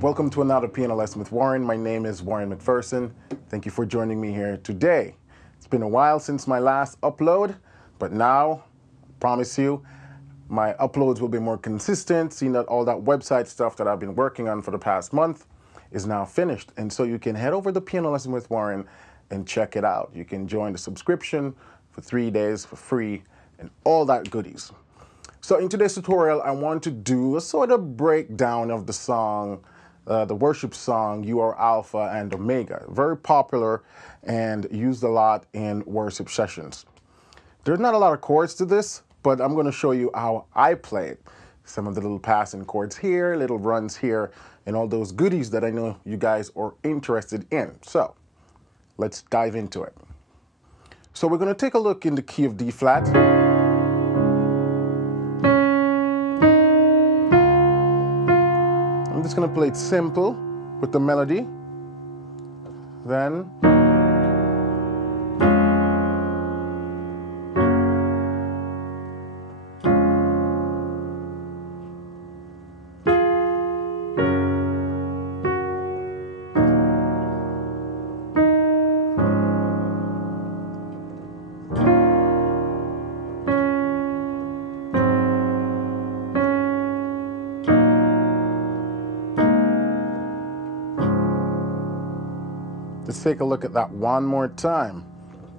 Welcome to another piano lesson with Warren. My name is Warren Macpherson. Thank you for joining me here today. It's been a while since my last upload, but now, I promise you, my uploads will be more consistent, seeing that all that website stuff that I've been working on for the past month is now finished. And so you can head over to Piano Lesson with Warren and check it out. You can join the subscription for 3 days for free and all that goodies. So in today's tutorial, I want to do a sort of breakdown of the song, the worship song, You Are Alpha and Omega. Very popular and used a lot in worship sessions. There's not a lot of chords to this, but I'm going to show you how I play it. Some of the little passing chords here, little runs here, and all those goodies that I know you guys are interested in. So let's dive into it. So we're going to take a look in the key of D flat. I'm just going to play it simple with the melody. Then let's take a look at that one more time.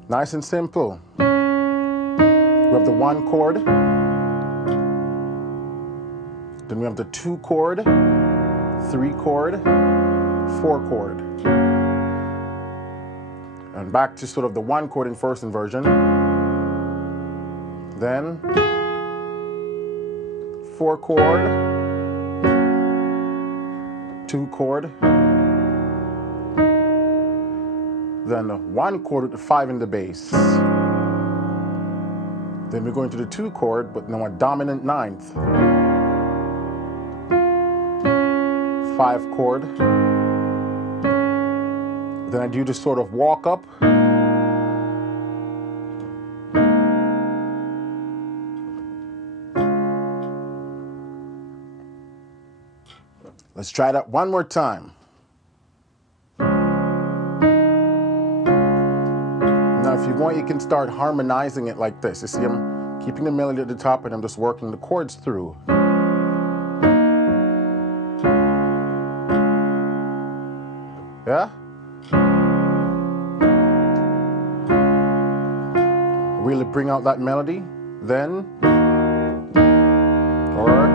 Nice and simple. We have the 1 chord, then we have the 2 chord, 3 chord, 4 chord. And back to sort of the 1 chord in first inversion. Then 4 chord, 2 chord, then 1 chord with the 5 in the bass. Then we're going to the 2 chord, but now a dominant 9th. 5 chord. Then I do this sort of walk up. Let's try that one more time. Now, if you want, you can start harmonizing it like this. You see, I'm keeping the melody at the top and I'm just working the chords through. Yeah? Really bring out that melody. Then, or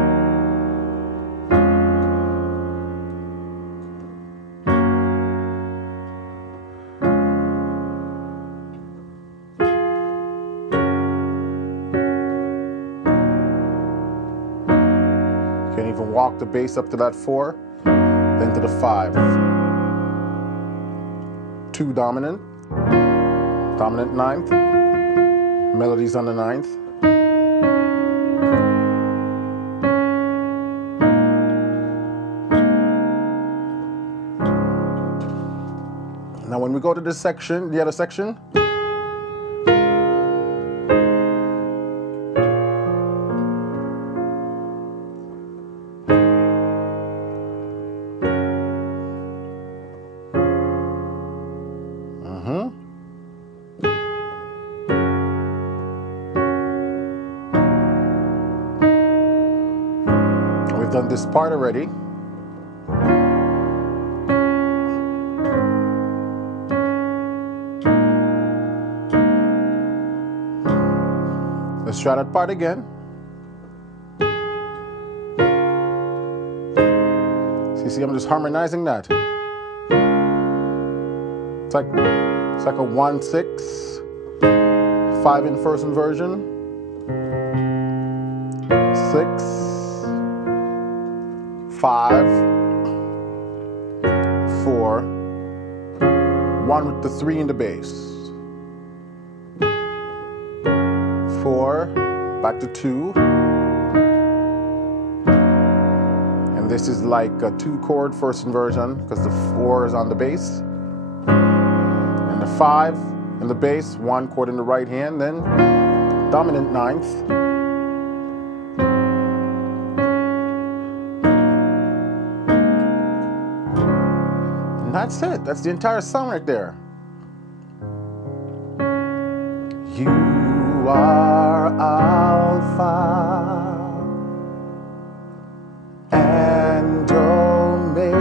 can even walk the bass up to that 4, then to the 5. 2 dominant, dominant 9th, melodies on the 9th. Now when we go to this section, the other section, we've done this part already. Let's try that part again. See, I'm just harmonizing that. It's like a 1-6, 5 in first inversion, 6, 5, 4, 1 with the 3 in the bass, 4, back to 2, and this is like a 2 chord first inversion because the 4 is on the bass, and the 5 in the bass, 1 chord in the right hand, then dominant 9th, And that's it. That's the entire song right there. You are Alpha and Omega.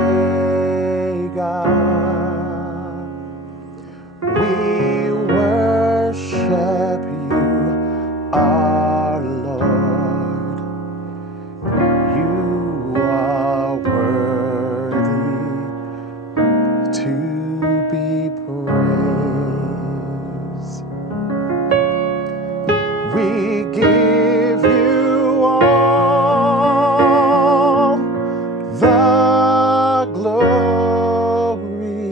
We worship you, our Lord. You are worthy to be praised. We give you all the glory.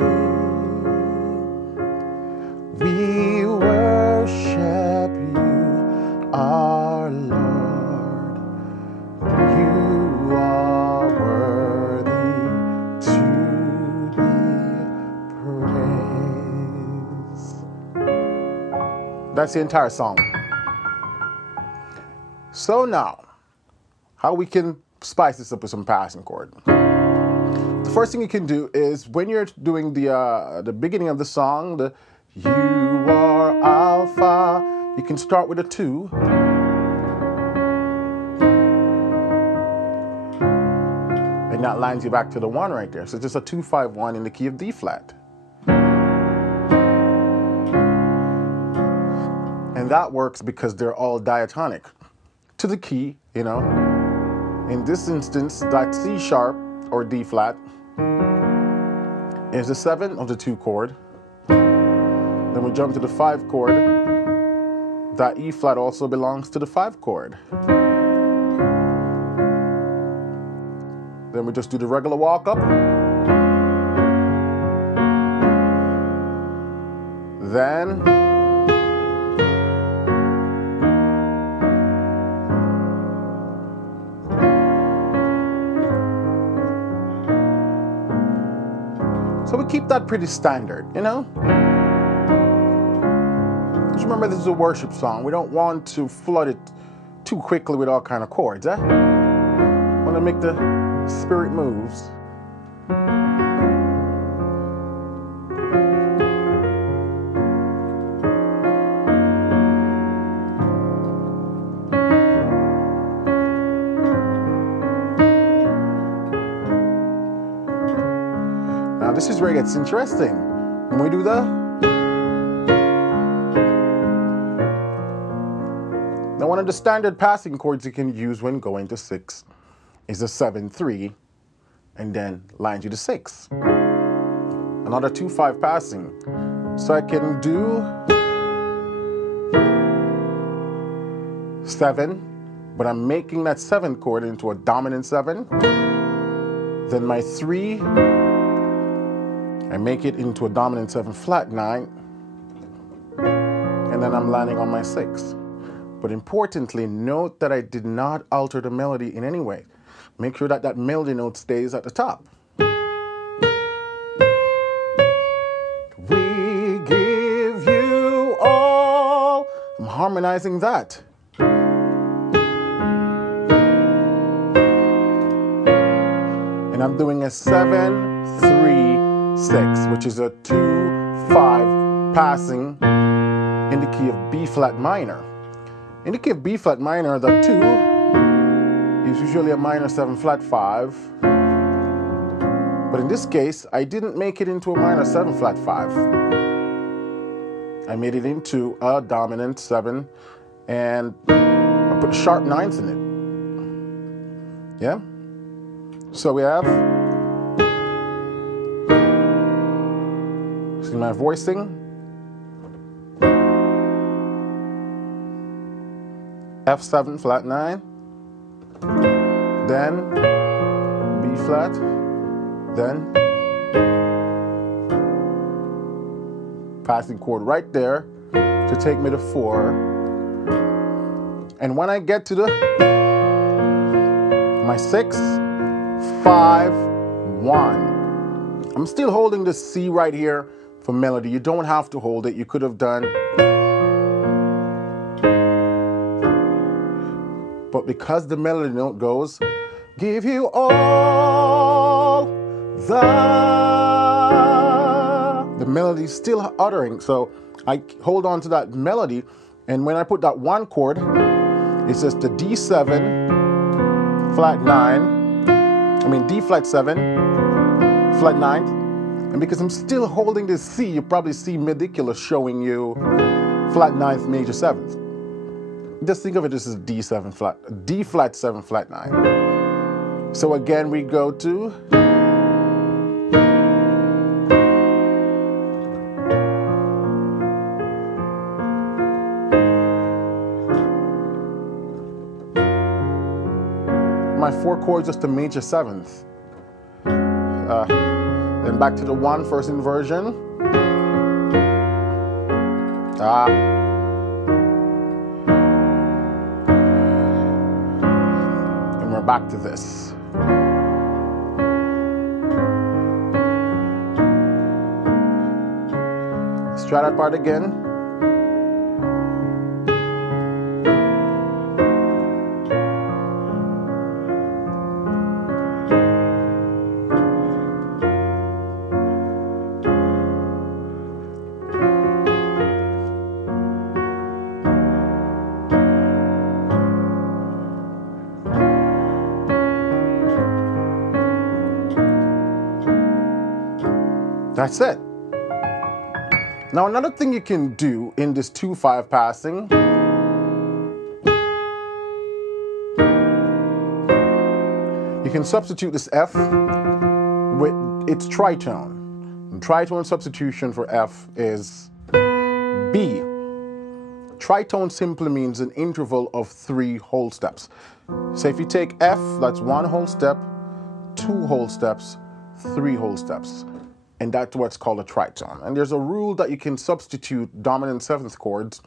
We worship you, our Lord. You are worthy to be praised. That's the entire song. So now, how we can spice this up with some passing chord. The first thing you can do is when you're doing the beginning of the song, the you are Alpha, you can start with a 2. And that lines you back to the 1 right there. So just a 2-5-1 in the key of D flat. And that works because they're all diatonic to the key, you know. In this instance, that C sharp or D flat is the 7 of the 2 chord. Then we jump to the 5 chord. That E flat also belongs to the 5 chord. Then we just do the regular walk up. Then so we keep that pretty standard, you know? Just remember this is a worship song. We don't want to flood it too quickly with all kind of chords, eh? Want to make the spirit moves. Now this is where it gets interesting. When we do now one of the standard passing chords you can use when going to 6 is a 7-3 and then lines you to 6. Another 2-5 passing. So I can do 7, but I'm making that 7 chord into a dominant 7. Then my 3, I make it into a dominant 7 flat 9. And then I'm landing on my 6. But importantly, note that I did not alter the melody in any way. Make sure that that melody note stays at the top. We give you all. I'm harmonizing that. And I'm doing a 7-3-6, which is a 2-5 passing in the key of B flat minor. In the key of B flat minor, the 2 is usually a minor 7 flat 5. But in this case, I didn't make it into a minor 7 flat 5. I made it into a dominant 7 and I put sharp 9s in it. Yeah? So we have, see my voicing? F7 flat 9, then B flat, then passing chord right there to take me to 4. And when I get to my 6, 5, 1, I'm still holding the C right here for melody. You don't have to hold it. You could have done. But because the melody note goes, give you all the melody is still uttering. So I hold on to that melody, and when I put that one chord, it's just the D7, flat 9, D flat 7, flat 9, and because I'm still holding this C, you probably see Mediculus showing you flat 9th major 7th. Just think of it as D flat 7 flat 9. So again we go to my 4 chords, just a major 7th. Then back to the 1, first inversion. And we're back to this. Let's try that part again. That's it. Now another thing you can do in this 2-5 passing, you can substitute this F with its tritone. And tritone substitution for F is B. Tritone simply means an interval of 3 whole steps. So if you take F, that's 1 whole step, 2 whole steps, 3 whole steps. And that's what's called a tritone. And there's a rule that you can substitute dominant 7th chords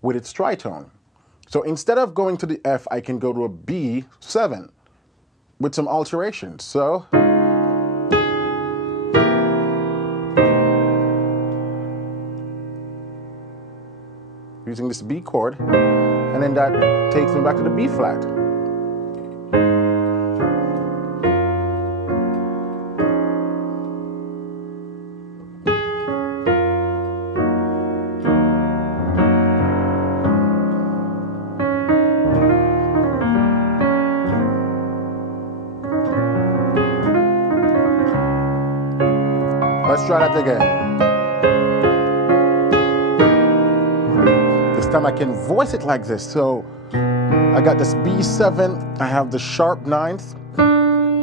with its tritone. So instead of going to the F, I can go to a B7 with some alterations. So using this B chord, and then that takes me back to the B flat. Let's try that again. This time I can voice it like this. So I got this B7, I have the sharp 9th,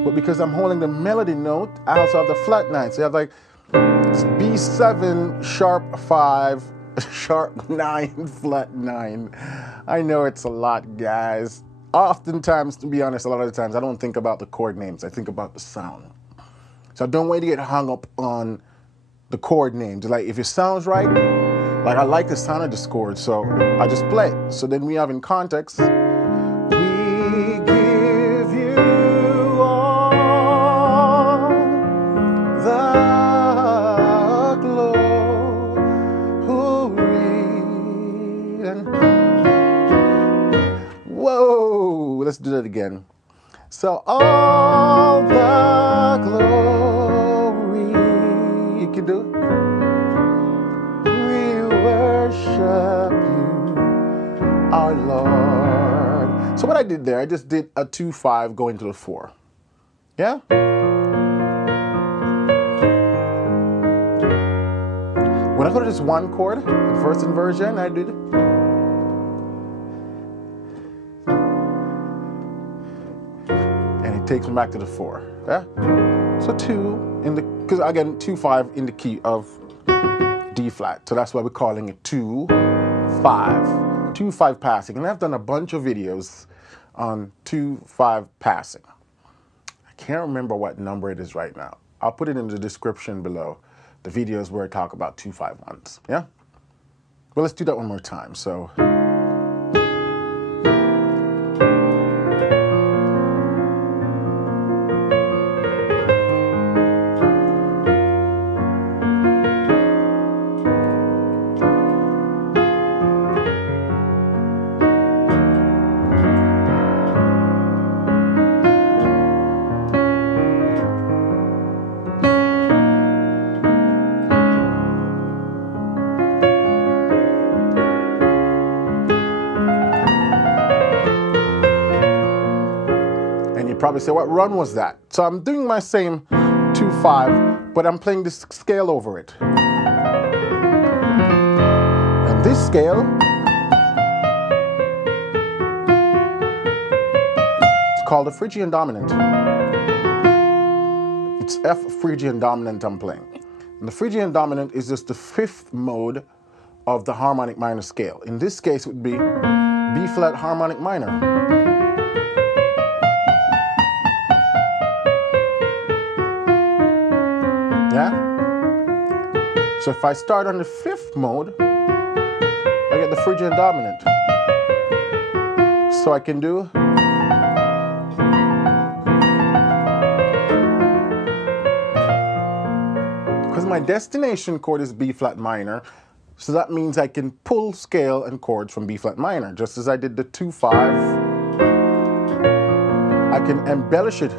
but because I'm holding the melody note, I also have the flat 9th. So you have like this B7, sharp 5, sharp 9, flat 9. I know it's a lot, guys. Oftentimes, to be honest, a lot of the times I don't think about the chord names, I think about the sound. So I don't want to get hung up on the chord names. Like if it sounds right, like I like the sound of this chord, so I just play it. So then we have in context, we give you all the glory. And whoa, let's do that again. So all the glory, you can do it. We worship you, our Lord. So what I did there, I just did a 2-5 going to the 4. Yeah? When I go to this 1 chord, the first inversion, I did takes me back to the 4. Yeah? So 2 in the, because again 2-5 in the key of D flat. So that's why we're calling it 2-5. 2-5 passing. And I've done a bunch of videos on 2-5 passing. I can't remember what number it is right now. I'll put it in the description below. The videos where I talk about 2-5 ones. Yeah? Well, let's do that one more time. So probably say, what run was that? So I'm doing my same 2-5, but I'm playing this scale over it. And this scale, it's called a Phrygian dominant. It's F Phrygian dominant I'm playing. And the Phrygian dominant is just the 5th mode of the harmonic minor scale. In this case, it would be B flat harmonic minor. Yeah? So if I start on the 5th mode, I get the Phrygian dominant. So I can do because my destination chord is B flat minor, so that means I can pull scale and chords from B flat minor, just as I did the 2-5. I can embellish it.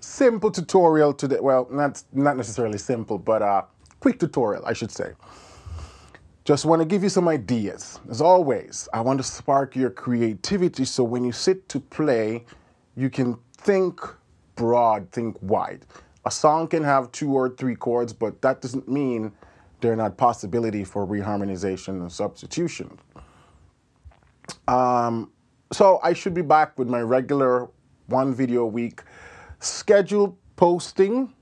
Simple tutorial today. Well, not necessarily simple, but quick tutorial, I should say. Just want to give you some ideas. As always, I want to spark your creativity so when you sit to play, you can think broad, think wide. A song can have 2 or 3 chords, but that doesn't mean they're not possibility for reharmonization and substitution. So I should be back with my regular 1 video a week schedule posting,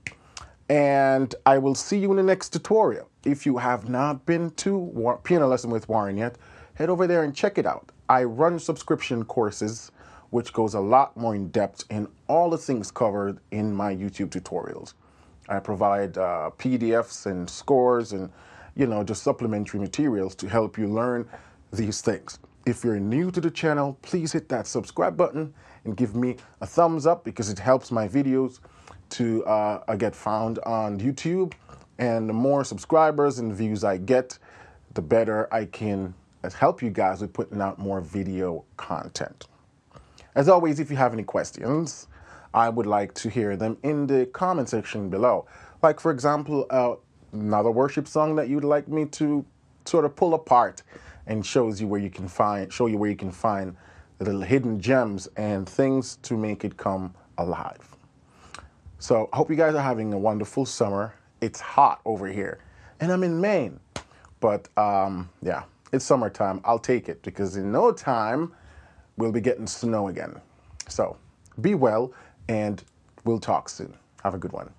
and I will see you in the next tutorial. If you have not been to Piano Lesson with Warren yet, head over there and check it out. I run subscription courses, which goes a lot more in depth in all the things covered in my YouTube tutorials. I provide PDFs and scores and, just supplementary materials to help you learn these things. If you're new to the channel, please hit that subscribe button and give me a thumbs up because it helps my videos to get found on YouTube. And the more subscribers and views I get, the better I can help you guys with putting out more video content. As always, if you have any questions, I would like to hear them in the comment section below. Like, for example, another worship song that you'd like me to sort of pull apart and show you where you can find the little hidden gems and things to make it come alive. So I hope you guys are having a wonderful summer. It's hot over here, and I'm in Maine, but yeah, it's summertime. I'll take it because in no time we'll be getting snow again. So be well, and we'll talk soon. Have a good one.